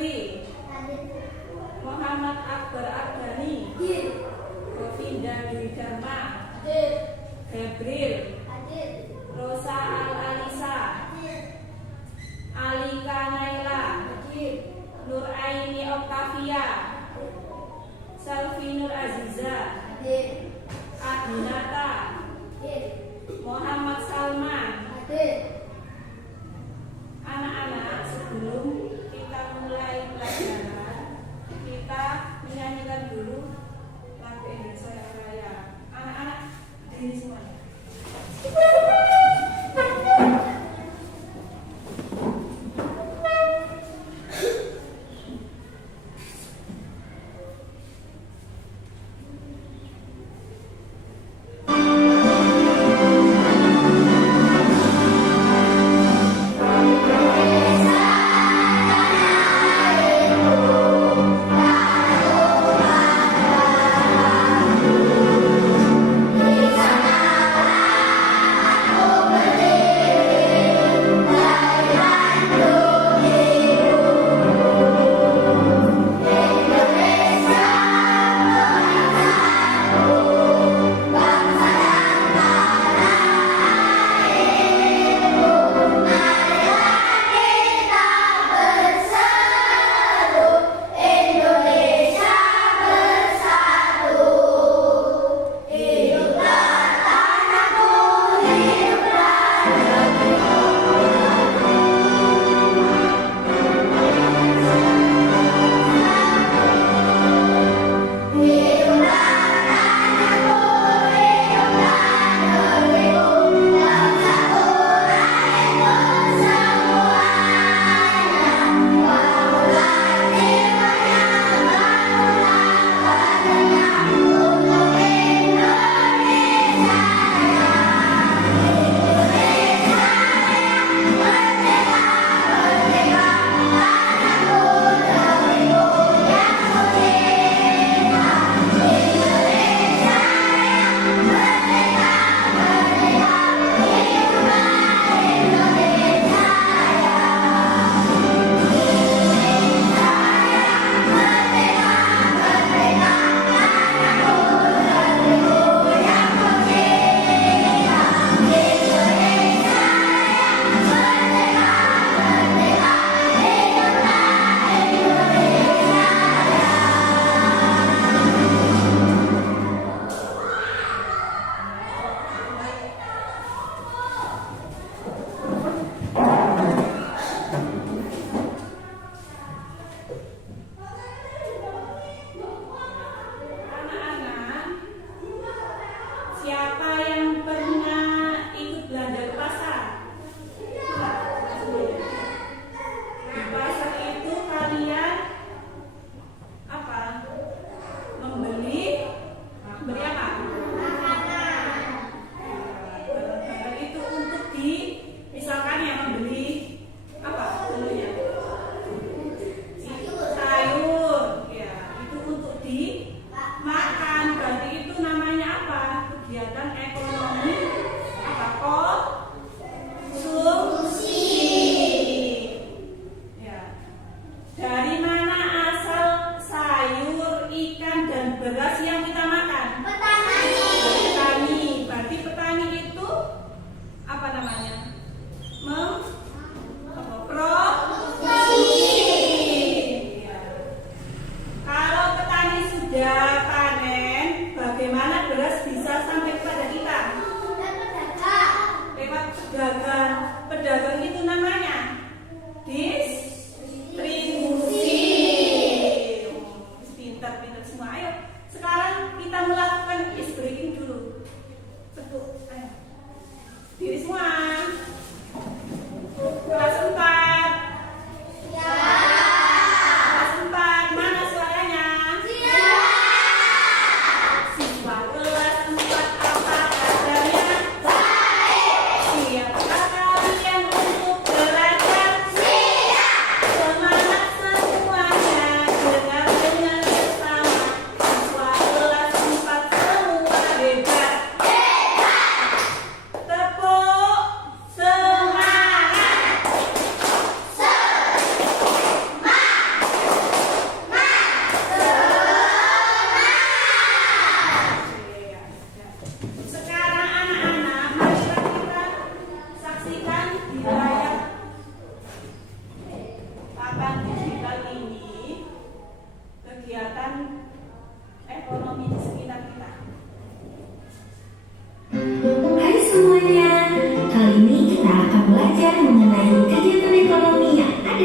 Putri, Muhammad Akbar Abdani, Govinda Wiridharma, Gabriel, Rosa Al-Alisa, Alika Naila, Nur Aini Oktavia, Selvi Nur Aziza, Adinata, Muhammad Salman. Anak-anak, sebelum kita mulai pelajaran, kita menyanyikan dulu lagu Indonesia Raya. Anak-anak, ini semuanya. Sana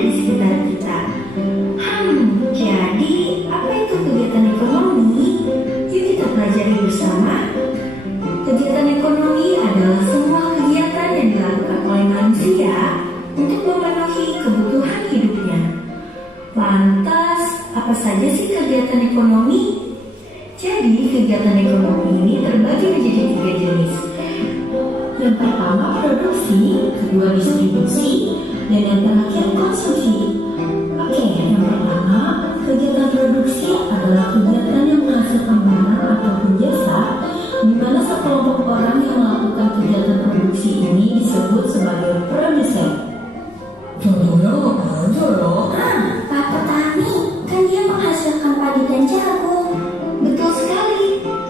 di sekitar kita. Jadi apa itu kegiatan ekonomi? Yuk kita pelajari bersama. Kegiatan ekonomi adalah semua kegiatan yang dilakukan oleh manusia untuk memenuhi kebutuhan hidupnya. Lantas, apa saja sih kegiatan ekonomi? Jadi, kegiatan ekonomi ini terbagi menjadi 3 jenis. Yang pertama produksi, kedua distribusi, dan yang terakhir konsumsi. Oke, yang pertama, kegiatan produksi adalah kegiatan yang menghasilkan barang ataupun jasa, di mana sekelompok orang yang melakukan kegiatan produksi ini disebut sebagai produsen. Contohnya apa aja loh? Pak petani, kan dia menghasilkan padi dan jagung. Betul sekali.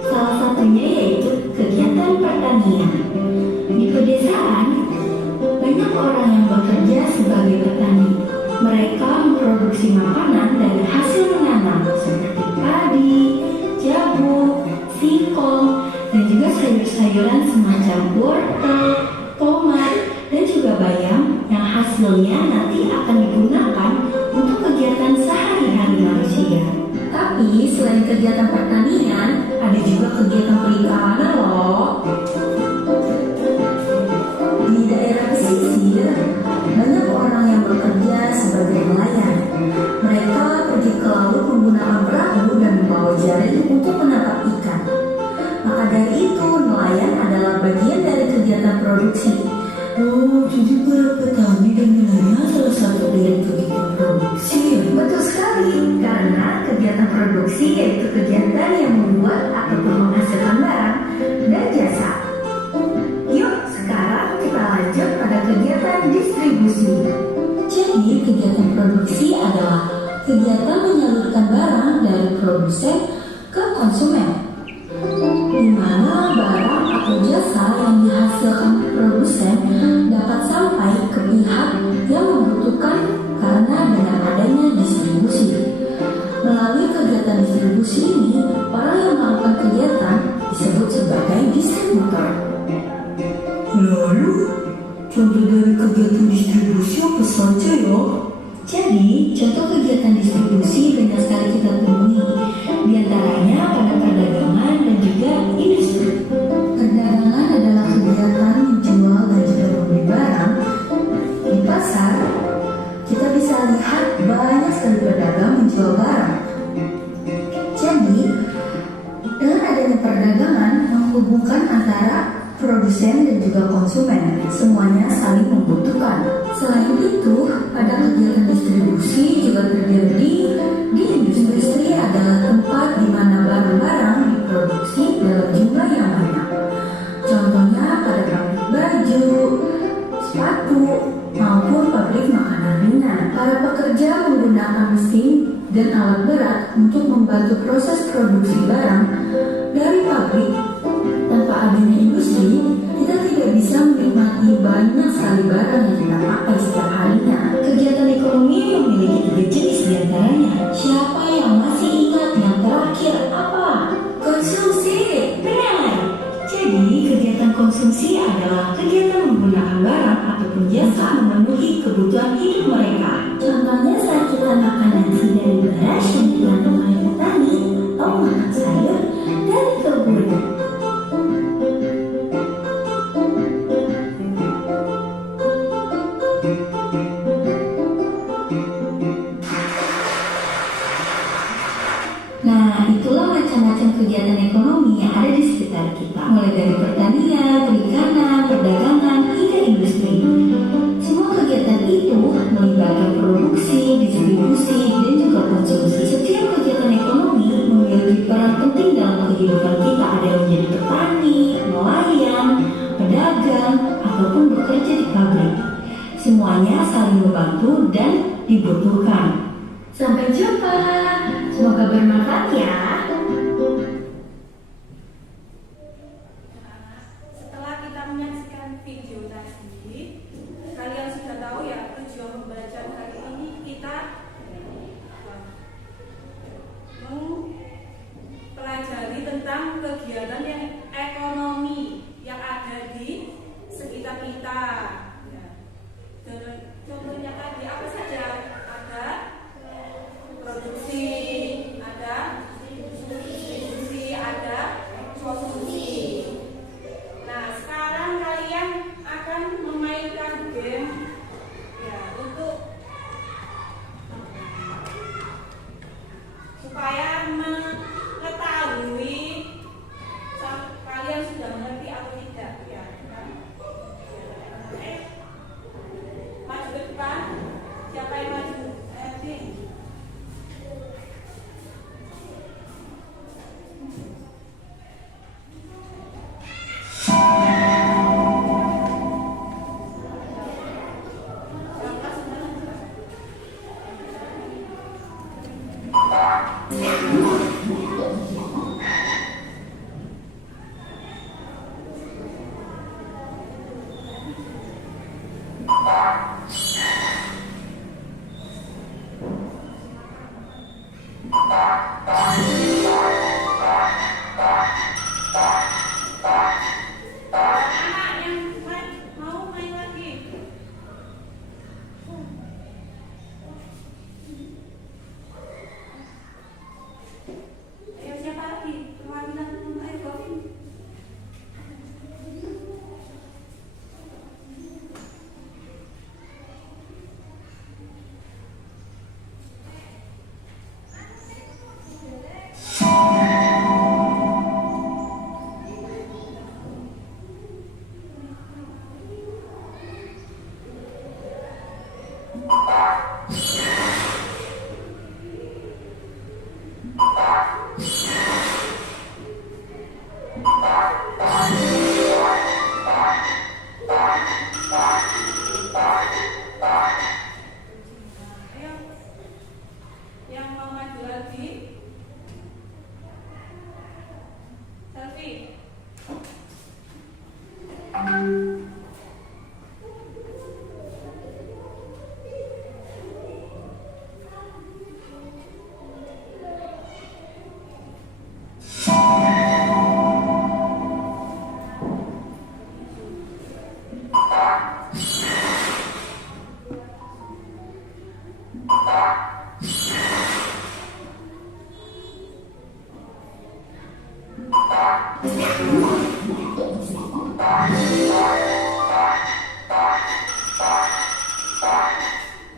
Salah satunya yaitu kegiatan pertanian. Di pedesaan, banyak orang yang bekerja sebagai petani. Mereka memproduksi makanan dari hasil menanam seperti padi, jagung, singkong, dan juga sayur-sayuran semacam wortel, tomat, dan juga bayam yang hasilnya nanti akan digunakan untuk kegiatan sehari-hari manusia. Tapi selain kegiatan pertanian, ada juga kegiatan perikanan loh. Di daerah pesisir, banyak orang yang bekerja sebagai nelayan. Mereka pergi ke laut menggunakan perahu dan membawa jaring untuk menangkap ikan. Maka dari itu, nelayan adalah bagian dari kegiatan produksi. Oh, jadi para petani dan nelayan salah satu dari kegiatan produksi ya? Betul sekali, karena kegiatan produksi yaitu kegiatan yang membuat ataupun menghasilkan barang dan jasa. Yuk, sekarang kita lanjut pada kegiatan distribusi. Jadi, kegiatan produksi adalah kegiatan menyalurkan barang dari produsen ke konsumen, di mana barang atau jasa yang dihasilkan produsen dapat sampai ke pihak yang membutuhkan karena dengan adanya distribusi. Melalui kegiatan distribusi ini, orang yang melakukan kegiatan disebut sebagai distributor. Lalu, contoh dari kegiatan distribusi apa saja ya? Jadi, contoh kegiatan distribusi banyak sekali kita temui, di antaranya pada perdagangan dan juga industri. Perdagangan adalah kegiatan menjual dan juga membeli barang. Di pasar, kita bisa lihat banyak sekali pedagang menjual barang. Jadi, dengan adanya perdagangan menghubungkan antara produsen dan juga konsumen, semuanya saling membutuhkan. Selain itu, pada kegiatan distribusi juga terjadi di industri. Adalah tempat di mana barang-barang diproduksi dalam jumlah yang banyak. Contohnya pada pabrik baju, sepatu, maupun pabrik makanan ringan. Para pekerja menggunakan mesin dan alat berat untuk membantu proses produksi barang dari pabrik. Tanpa adanya industri, kita tidak bisa menikmati banyak sekali barang yang kita pakai setiap harinya. Kegiatan ekonomi memiliki 3 jenis diantaranya. Siapa yang masih ingat yang terakhir apa? Konsumsi. Benar. Jadi, kegiatan konsumsi adalah kegiatan menggunakan barang ataupun jasa memenuhi kebutuhan hidup mereka. Contohnya saat kita makan nasi dari beras yang ditanam oleh petani atau makan sayur dari kebun. Nah, itulah macam-macam kegiatan ekonomi yang ada di sekitar kita, mulai dari pertanian, perikanan, perdagangan, hingga industri. Semua kegiatan itu melibatkan produksi, distribusi, dan juga konsumsi. Setiap kegiatan ekonomi memiliki peran penting dalam kehidupan kita. Ada yang menjadi petani, nelayan, pedagang, ataupun bekerja di pabrik. Semuanya saling membantu dan dibutuhkan. Sampai jumpa. Semoga bermanfaat ya. Setelah kita menyaksikan video tadi, kalian sudah tahu ya tujuan pembelajaran kali ini kita mempelajari tentang kegiatan yang ekonomi yang ada di sekitar kita. Ya. Contohnya tadi apa saja? Anak yang mau main lagi. Ayo siapa lagi? Perwakilan ayo Gavin. Ayo. Yang mau maju lagi. Selfie.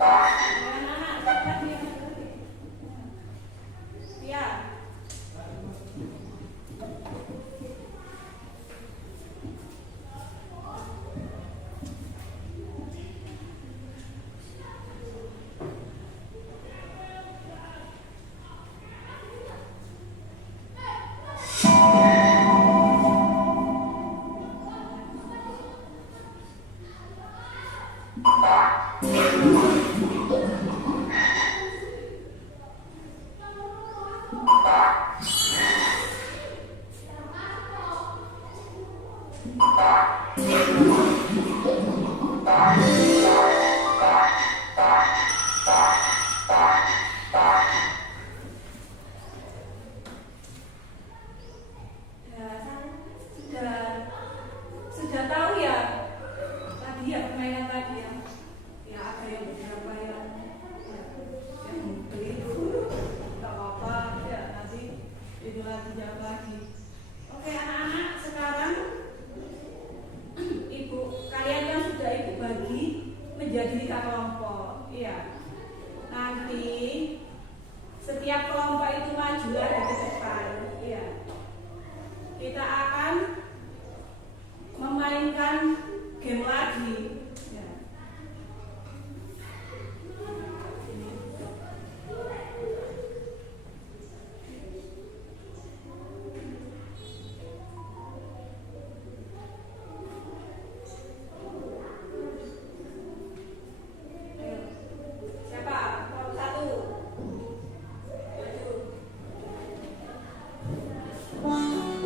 Anak-anak cepat nih. Ya. Ya, sudah tahu ya tadi ya permainan tadi ya. Ya ada yang beberapa yang beli dulu nggak apa-apa ya nanti itu lagi jawab lagi. Oke anak-anak sekarang ibu kalian kan sudah ibu bagi menjadi 3 kelompok. Iya. Nanti setiap kelompok itu maju lagi ke depan. Iya. Kita akan memainkan game lagi. Ya. Ayo. Siapa? Kelompok 1. Maju.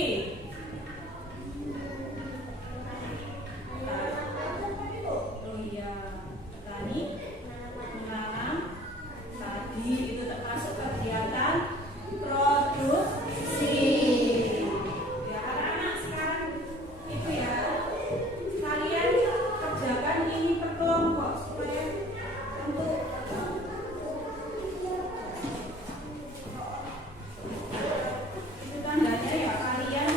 Oh iya, petani menanam tadi itu termasuk kegiatan produksi. Ya anak-anak sekarang itu ya, kalian kerjakan ini per kelompok supaya untuk itu tandanya ya kalian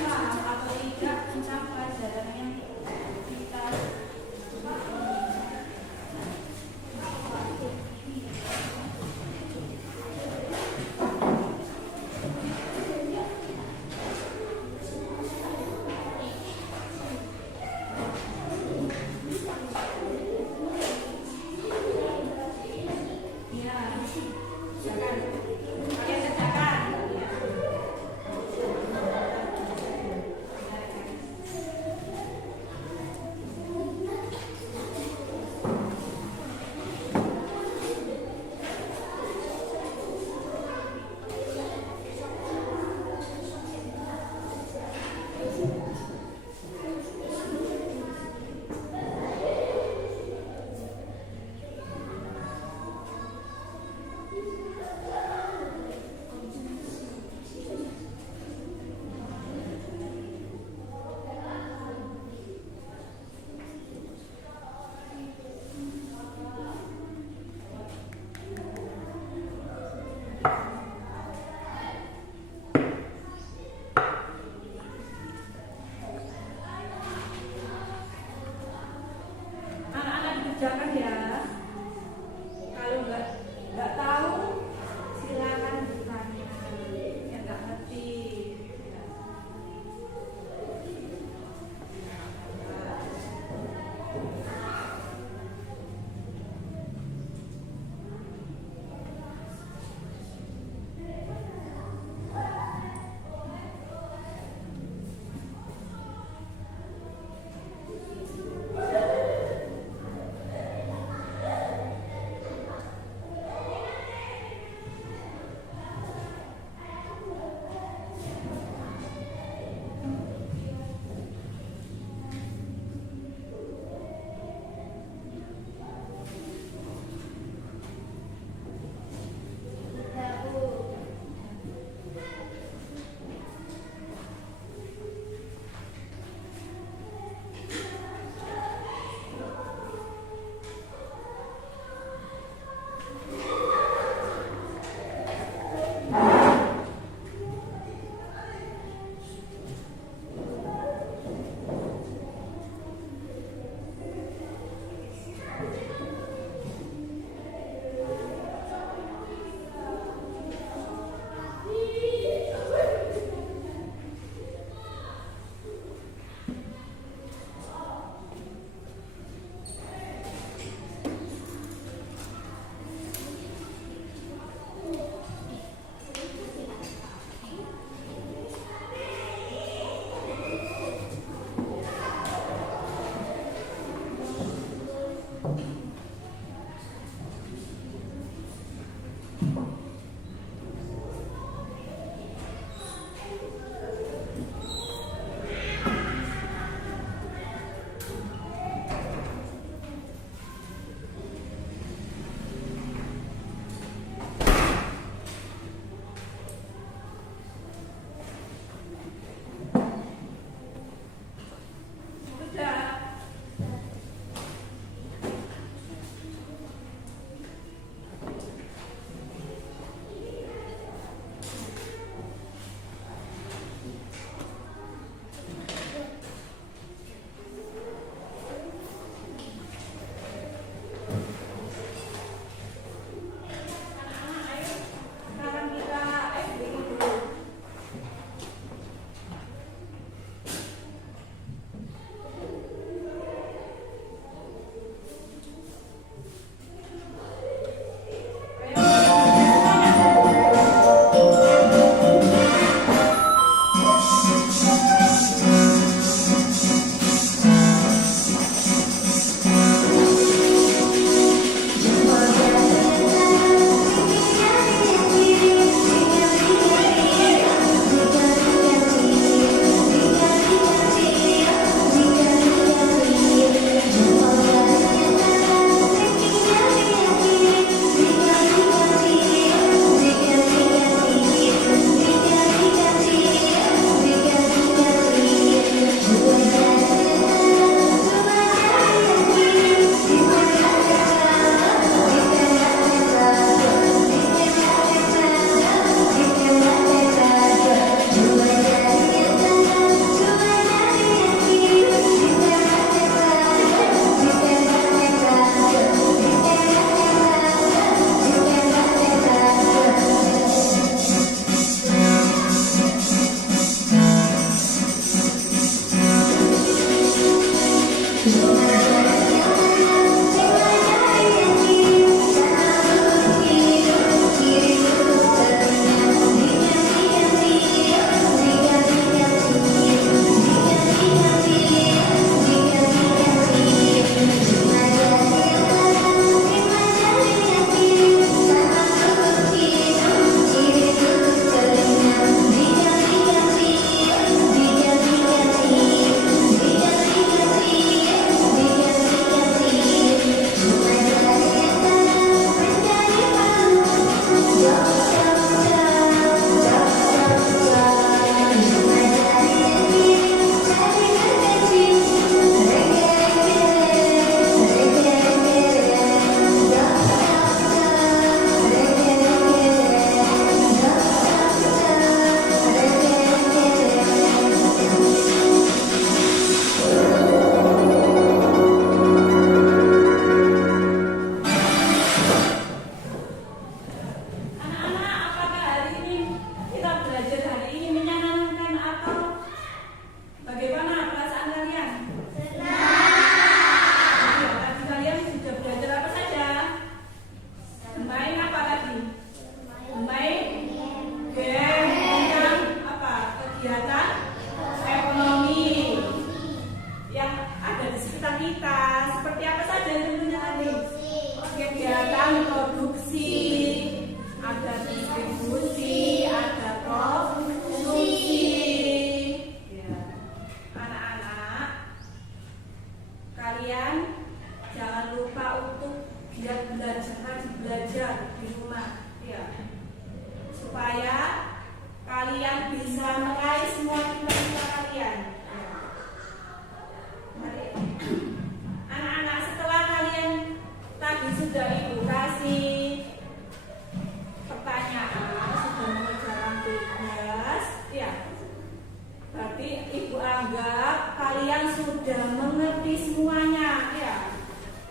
kan sudah mengerti semuanya ya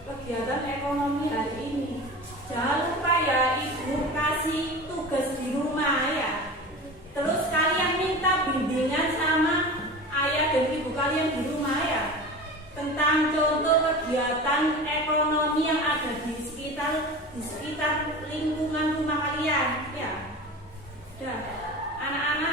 kegiatan ekonomi hari ini. Jangan lupa ya ibu kasih tugas di rumah ya. Terus kalian minta bimbingan sama ayah dan ibu kalian di rumah ya tentang contoh kegiatan ekonomi yang ada di sekitar lingkungan rumah kalian ya. Dan anak-anak